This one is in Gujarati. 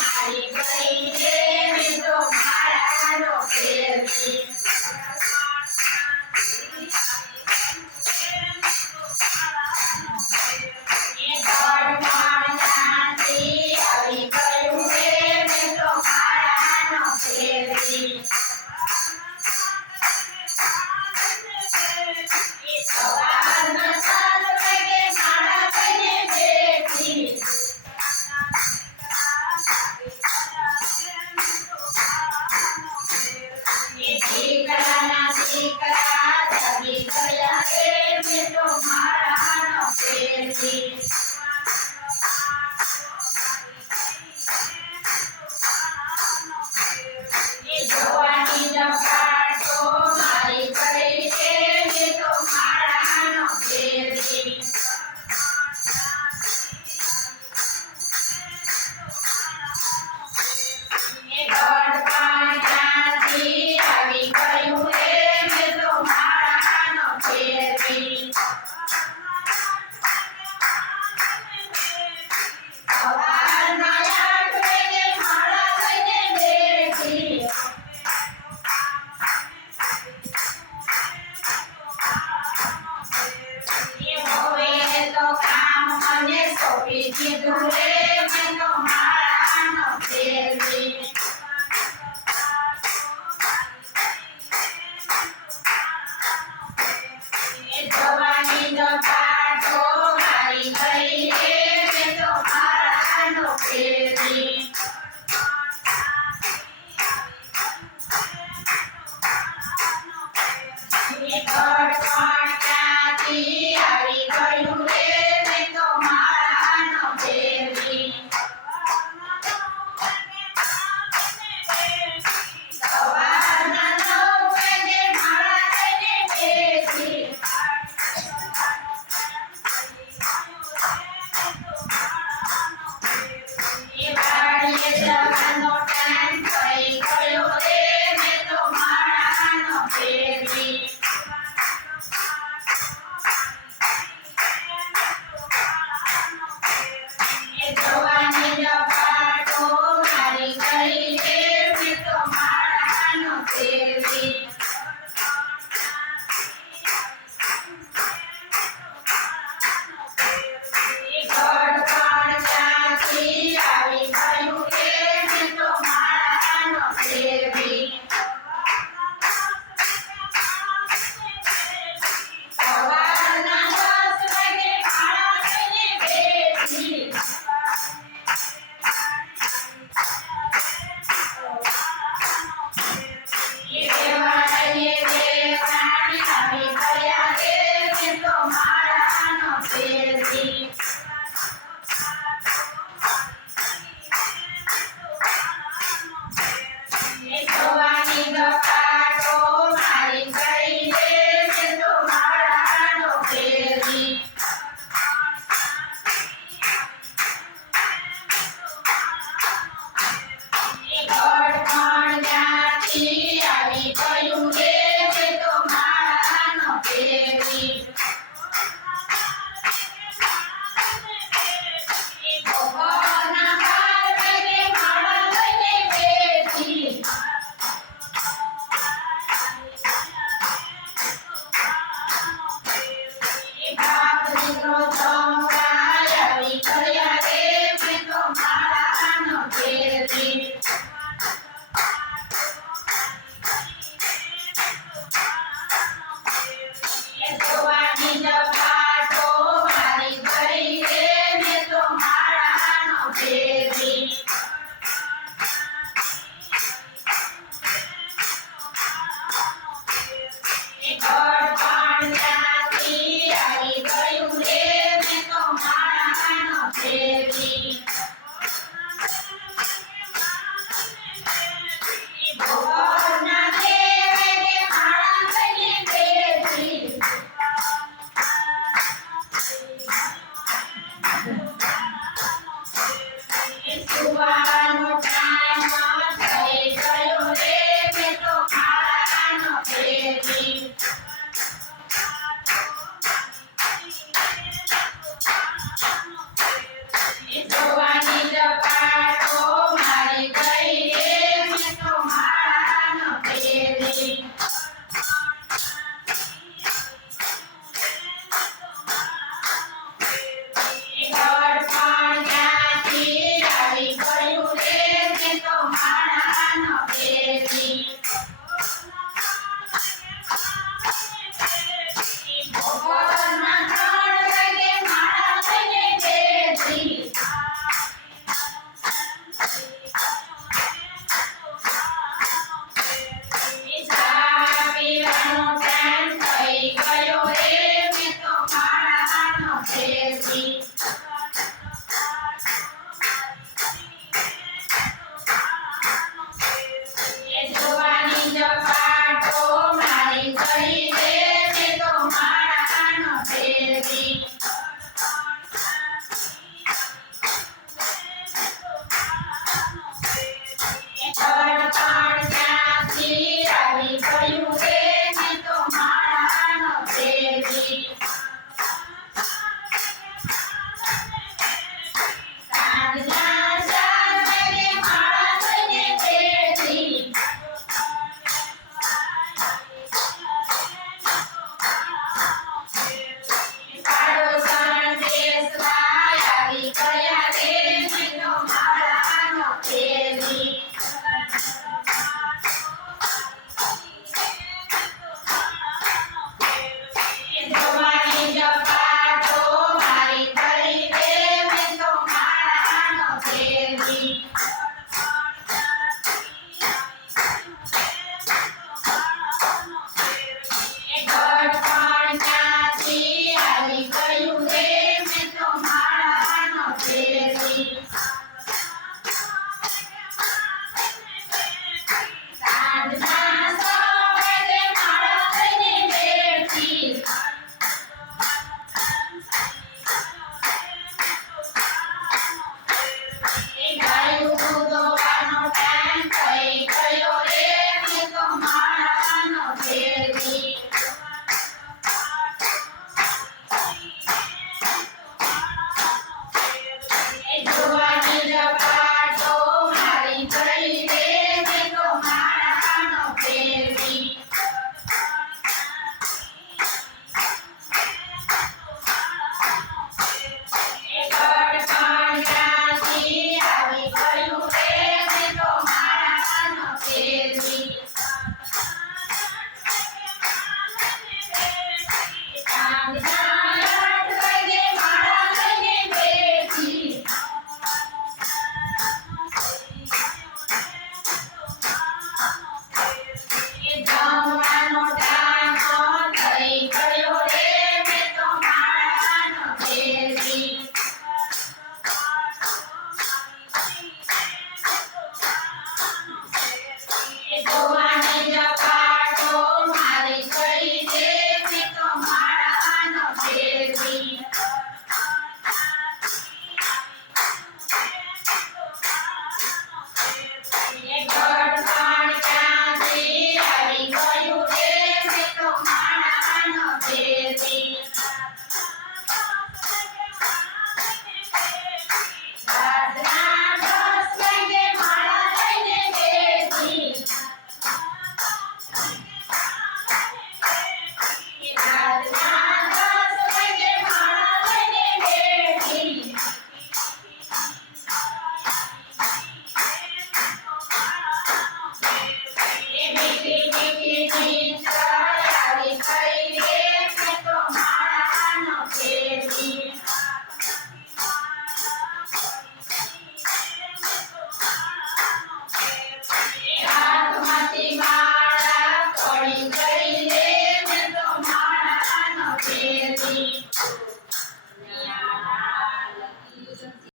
મારી ભાઈ જે મેં તો મારા નો ફેર Thank you. definitely Oh.